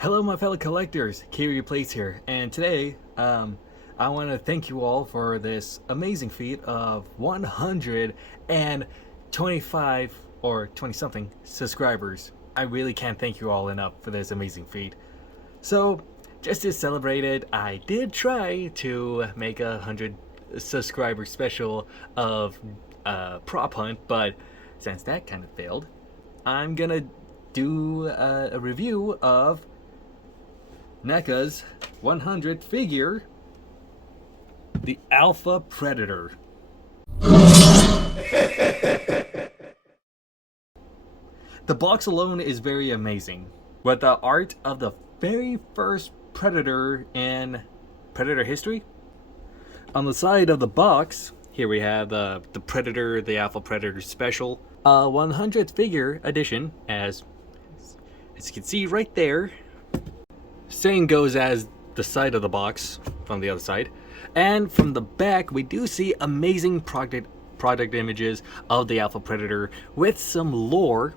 Hello, my fellow collectors. Kiwi Plates here, and today, I want to thank you all for this amazing feat of 125 or 20 something subscribers. I really can't thank you all enough for this amazing feat. So, just to celebrate it, I did try to make 100 subscriber special of Prop Hunt, but since that kind of failed, I'm gonna do a review of NECA's 100 figure, the Alpha Predator. The box alone is very amazing, with the art of the very first Predator in Predator history. On the side of the box, here we have the Predator, the Alpha Predator Special, 100th figure edition, as you can see right there. Same goes as the side of the box from the other side. And from the back, we do see amazing product images of the Alpha Predator with some lore,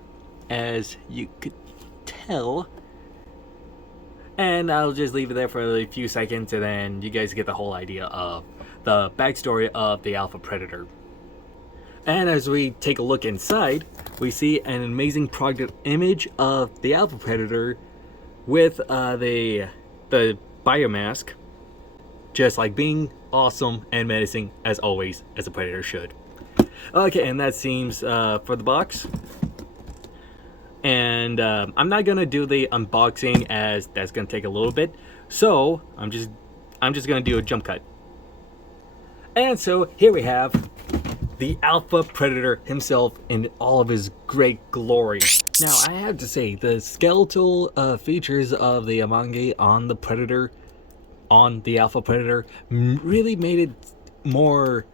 as you could tell. And I'll just leave it there for a few seconds, and then you guys get the whole idea of the backstory of the Alpha Predator. And as we take a look inside, we see an amazing product image of the Alpha Predator with the biomask, just like being awesome and menacing as always, as a Predator should. Okay, and that seems for the box. And I'm not gonna do the unboxing, as that's gonna take a little bit. So I'm just gonna do a jump cut. And so here we have the Alpha Predator himself in all of his great glory. Now, I have to say, the skeletal features of the Amangi on the Predator, on the Alpha Predator, really made it more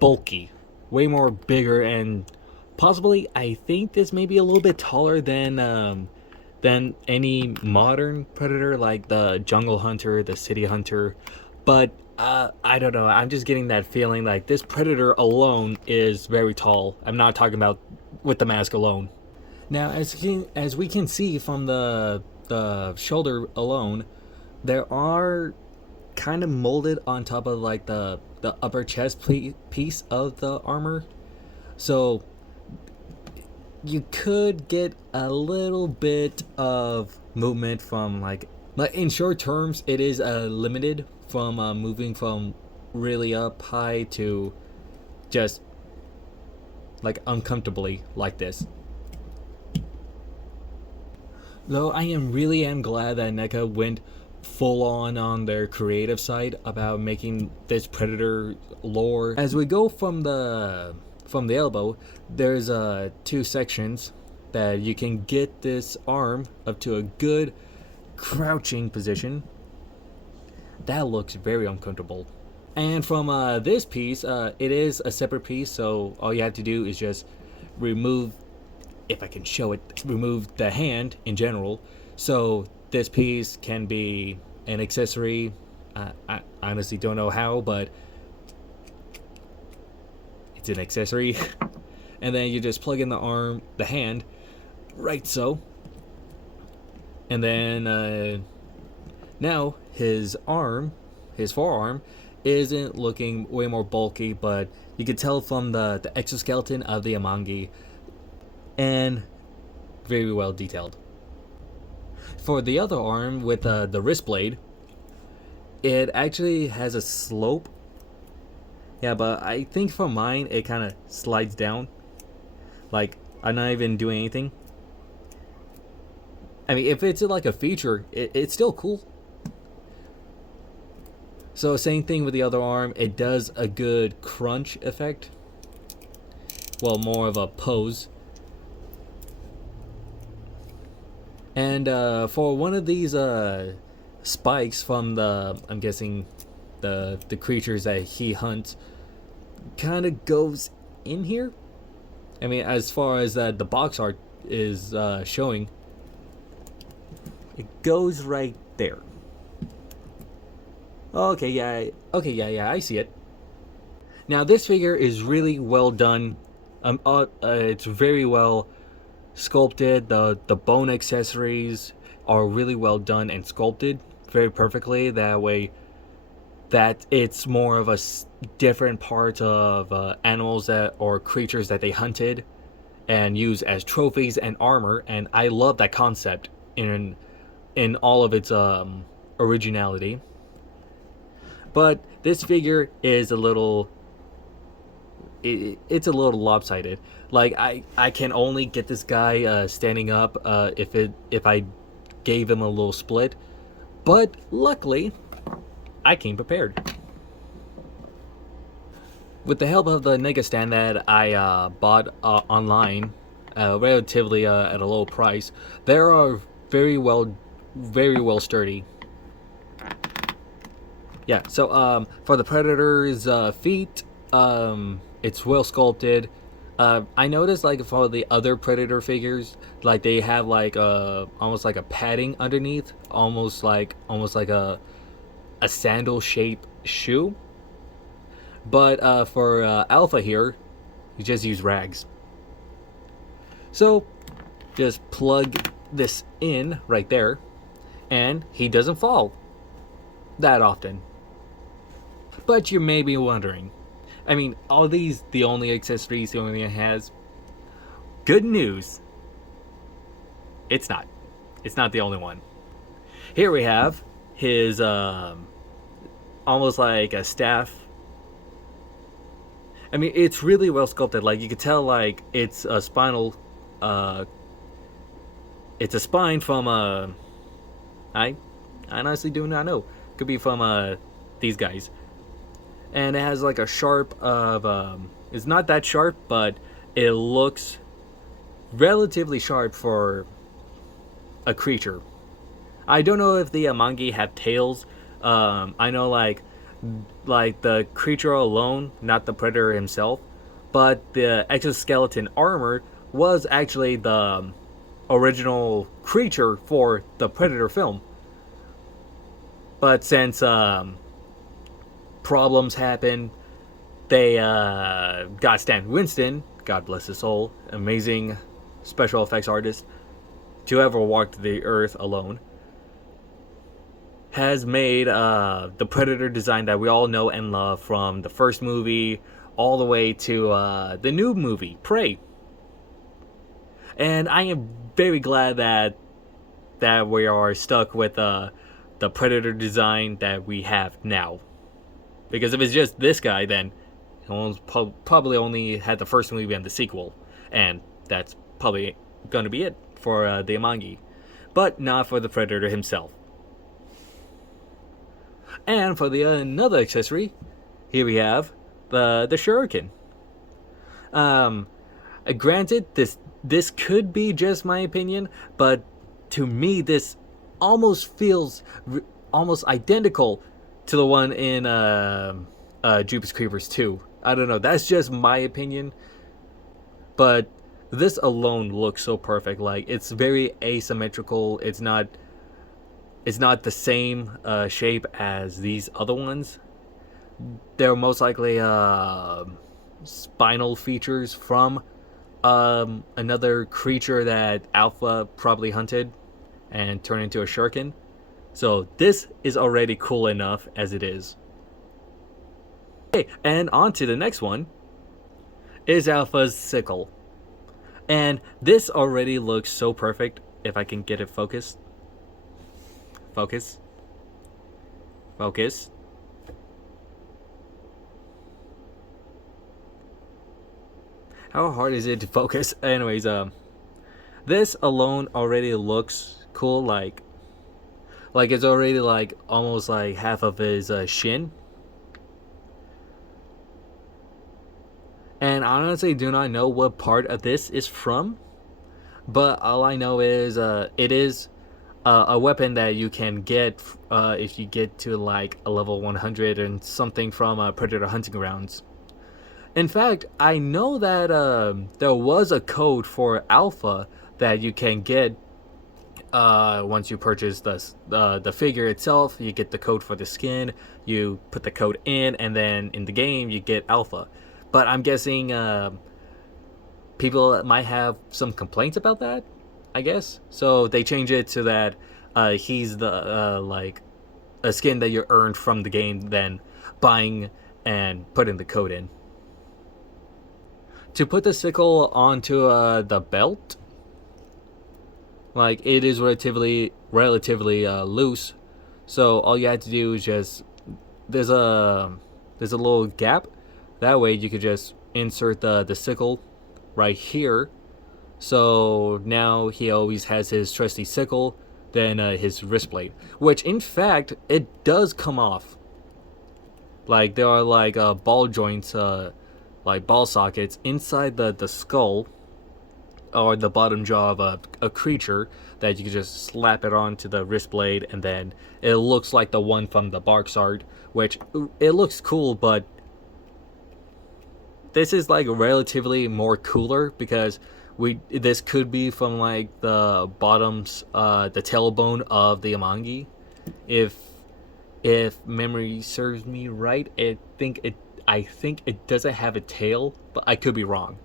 bulky, way more bigger, and possibly, I think this may be a little bit taller than any modern Predator, like the Jungle Hunter, the City Hunter, but I don't know, I'm just getting that feeling like this Predator alone is very tall. I'm not talking about with the mask alone. Now, as we can see from the shoulder alone, there are kind of molded on top of like the upper chest piece of the armor. So you could get a little bit of movement from like in short terms, it is limited from moving from really up high to just like uncomfortably like this. Though I really am glad that NECA went full on their creative side about making this Predator lore. As we go from the elbow, there's two sections that you can get this arm up to a good crouching position. That looks very uncomfortable. And from this piece, it is a separate piece, so all you have to do is just remove, if I can show it, remove the hand in general. So this piece can be an accessory. I honestly don't know how, but it's an accessory. And then you just plug in the hand, right so. And then now his forearm isn't looking way more bulky, but you can tell from the exoskeleton of the Amangi, and very well detailed. For the other arm with the wrist blade, it actually has a slope. Yeah, but I think for mine it kind of slides down. Like, I'm not even doing anything. I mean, if it's like a feature, it's still cool. So same thing with the other arm, it does a good crunch effect. Well, more of a pose. And for one of these spikes from I'm guessing the creatures that he hunts, kind of goes in here. I mean, as far as the box art is showing, it goes right there. Okay, yeah, I see it. Now, this figure is really well done. It's very well sculpted. The bone accessories are really well done and sculpted very perfectly. That way, that it's more of a different part of animals that or creatures that they hunted and use as trophies and armor. And I love that concept in all of its originality. But this figure is a little it's a little lopsided. Like I can only get this guy standing up if I gave him a little split. But luckily, I came prepared. With the help of the Nega stand that I bought online, relatively at a low price, they are very well sturdy. Yeah. So for the Predator's feet, it's well sculpted. I noticed like for the other Predator figures, like they have like almost like a padding underneath, almost like a sandal shaped shoe. But for Alpha here, you just use rags. So just plug this in right there, and he doesn't fall that often. But you may be wondering, I mean, are these the only accessories the only has? Good news. It's not. It's not the only one. Here we have his almost like a staff. I mean, it's really well sculpted. Like you could tell, like it's a spinal. It's a spine from I honestly do not know. Could be from these guys, and it has like a sharp of. It's not that sharp, but it looks relatively sharp for a creature. I don't know if the Amangi have tails. I know like the creature alone, not the predator himself, but the exoskeleton armor was actually the original creature for the Predator film. But since problems happened, they got Stan Winston, God bless his soul, amazing special effects artist to ever walk the earth alone, has made the Predator design that we all know and love from the first movie all the way to the new movie, Prey. And I am very glad that we are stuck with the Predator design that we have now. Because if it's just this guy, then he'll probably only had the first movie and the sequel. And that's probably going to be it for the Amangi. But not for the Predator himself. And for the another accessory, here we have the shuriken. Granted, this could be just my opinion, but to me, this almost feels almost identical to the one in Jeepers Creepers 2. I don't know. That's just my opinion, but this alone looks so perfect. Like it's very asymmetrical. It's not the same shape as these other ones. They're most likely spinal features from another creature that Alpha probably hunted and turned into a shuriken. So this is already cool enough as it is. Okay, and on to the next one is Alpha's sickle. And this already looks so perfect. If I can get it focused. Focus. Focus. How hard is it to focus? Anyways, this alone already looks cool. Like it's already like almost like half of his shin. And I honestly do not know what part of this is from, but all I know is it is a weapon that you can get if you get to like a level 100 and something from Predator Hunting Grounds. In fact, I know that there was a code for Alpha that you can get once you purchase the figure itself. You get the code for the skin, you put the code in, and then in the game you get Alpha. But I'm guessing people might have some complaints about that, I guess. So they change it to that He's the like a skin that you earned from the game, then buying and putting the code in. To put the sickle onto the belt, like it is relatively loose, so all you have to do is just there's a little gap. That way you could just insert the sickle right here. So now he always has his trusty sickle, then his wrist blade, which in fact it does come off. Like there are like ball joints, like ball sockets inside the skull or the bottom jaw of a creature that you can just slap it onto the wrist blade, and then it looks like the one from the Barks art, which it looks cool, but this is like relatively more cooler because this could be from like the bottoms, the tailbone of the Amangi, if memory serves me right. I think it doesn't have a tail, but I could be wrong.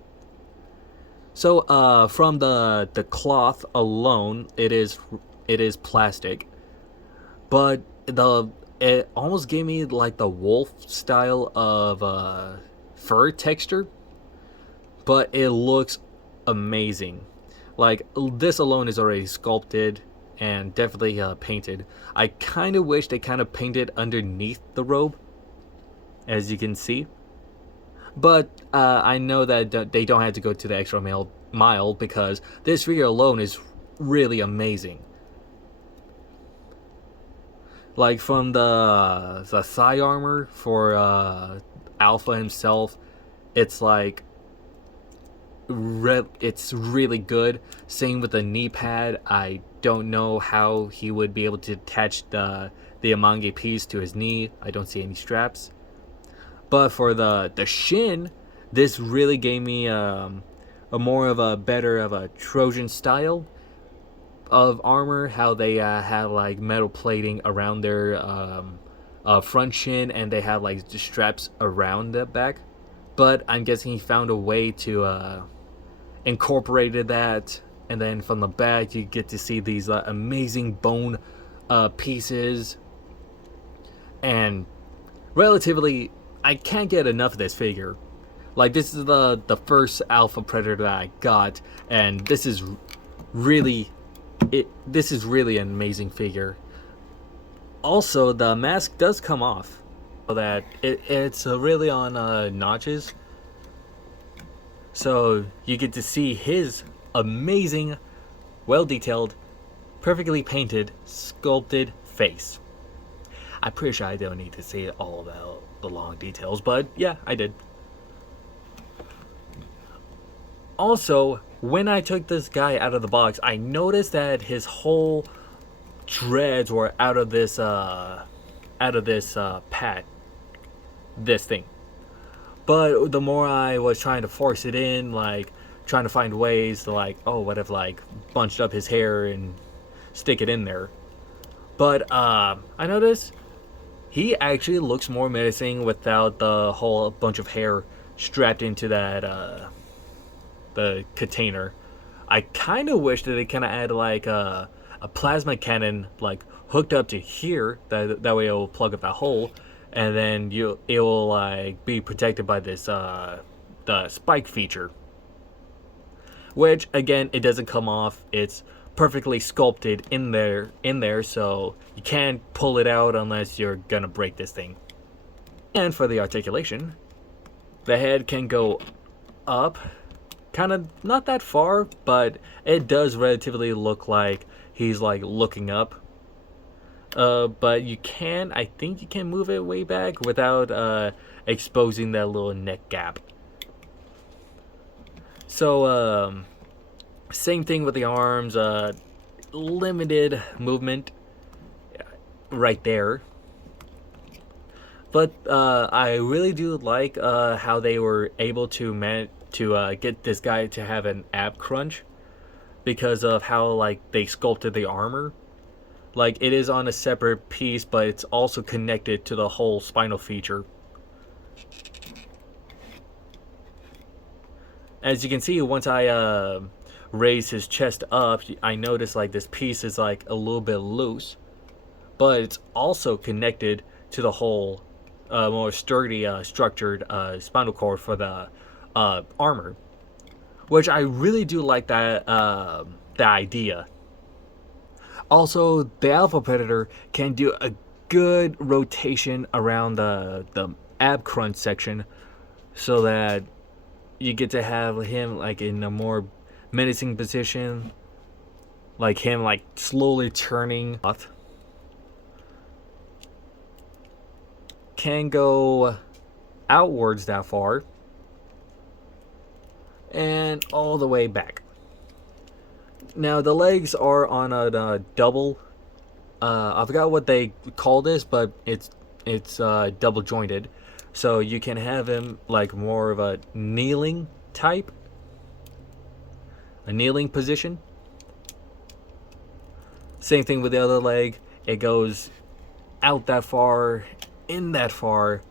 So from the cloth alone, it is plastic, but it almost gave me like the wolf style of fur texture, but it looks amazing. Like this alone is already sculpted and definitely painted. I kind of wish they kind of painted underneath the robe, as you can see. But I know that they don't have to go to the extra mile because this figure alone is really amazing. Like from the thigh armor for Alpha himself, it's like it's really good. Same with the knee pad. I don't know how he would be able to attach the Amange piece to his knee. I don't see any straps. But for the shin, this really gave me a more of a better of a Trojan style of armor. How they have like metal plating around their front shin, and they have like the straps around the back. But I'm guessing he found a way to incorporated that, and then from the back you get to see these amazing bone pieces, and relatively I can't get enough of this figure. Like this is the first Alpha Predator that I got, and this is really an amazing figure. Also, the mask does come off, so that it's really on notches, so you get to see his amazing, well detailed, perfectly painted, sculpted face. I'm pretty sure I don't need to say all about the long details, but yeah, I did. Also, when I took this guy out of the box, I noticed that his whole dreads were out of this pad, this thing. But the more I was trying to force it in, like trying to find ways to like, oh, what if like bunched up his hair and stick it in there. But I noticed he actually looks more menacing without the whole bunch of hair strapped into that the container. I kind of wish that they kind of add like a plasma cannon like hooked up to here. That way it will plug up that hole, and then it will like be protected by this the spike feature. Which again, it doesn't come off. It's perfectly sculpted in there, so you can't pull it out unless you're gonna break this thing. And for the articulation, the head can go up, kind of not that far, but it does relatively look like he's like looking up. But I think you can move it way back without exposing that little neck gap. So same thing with the arms, limited movement right there. But I really do like how they were able to get this guy to have an ab crunch, because of how like they sculpted the armor. Like it is on a separate piece, but it's also connected to the whole spinal feature. As you can see, once I raise his chest up, I notice like this piece is like a little bit loose, but it's also connected to the whole more sturdy, structured spinal cord for the armor, which I really do like the idea. Also, the Alpha Predator can do a good rotation around the ab crunch section, so that you get to have him like in a more menacing position, like him like slowly turning. Can go outwards that far and all the way back. Now the legs are on a double. I forgot what they call this, but it's double jointed, so you can have him like more of a kneeling type, a kneeling position. Same thing with the other leg. It goes out that far, in that far,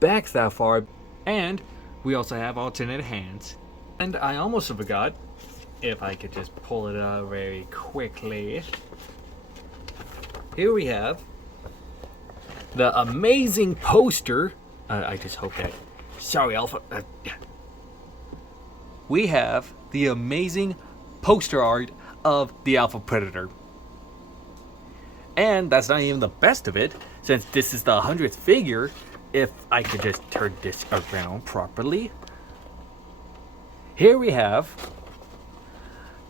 back that far, and we also have alternate hands. And I almost forgot, if I could just pull it out very quickly. Here we have the amazing poster. I just hope that. Sorry, Alpha. We have the amazing poster art of the Alpha Predator. And that's not even the best of it, since this is the 100th figure. If I could just turn this around properly. Here we have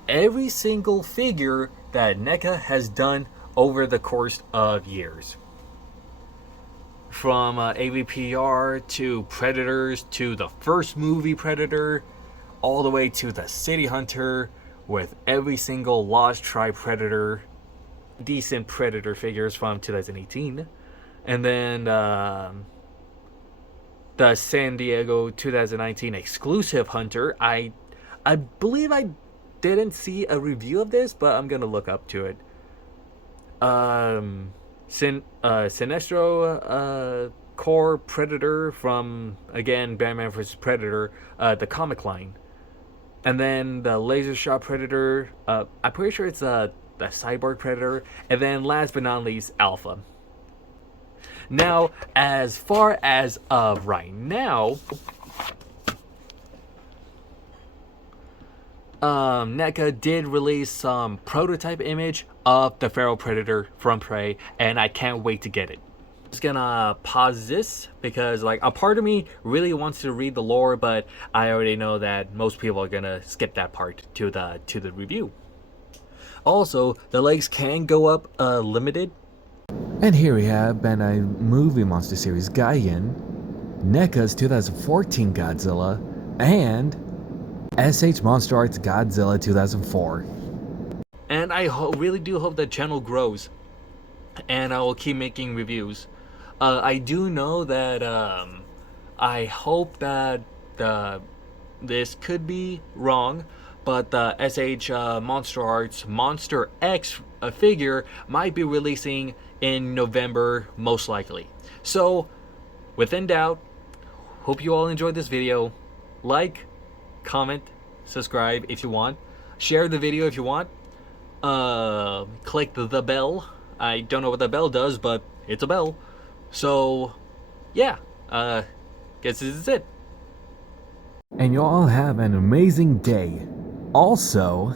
every single figure that NECA has done over the course of years. From AVPR to Predators to the first movie Predator, all the way to the City Hunter, with every single Lost Tribe Predator, decent Predator figures from 2018, and then the San Diego 2019 exclusive Hunter. I believe I didn't see a review of this, but I'm gonna look up to it. Sinestro Core Predator from, again, Batman vs. Predator, the comic line. And then the Laser Shot Predator, I'm pretty sure it's the Cyborg Predator. And then last but not least, Alpha. Now, as far as of right now, NECA did release some prototype image of the Feral Predator from Prey, and I can't wait to get it. I'm just gonna pause this because like a part of me really wants to read the lore, but I already know that most people are gonna skip that part to the review. Also, the legs can go up limited. And here we have Bandai Movie Monster Series Gaiden, NECA's 2014 Godzilla, and SH Monster Arts Godzilla 2004. And I really do hope the channel grows, and I will keep making reviews. I do know that I hope that this could be wrong, but the SH Monster Arts Monster X figure might be releasing in November, most likely. So, within doubt, hope you all enjoyed this video. Like, comment, subscribe if you want, share the video if you want, click the bell. I don't know what the bell does, but it's a bell. So yeah, guess this is it. And you all have an amazing day. Also,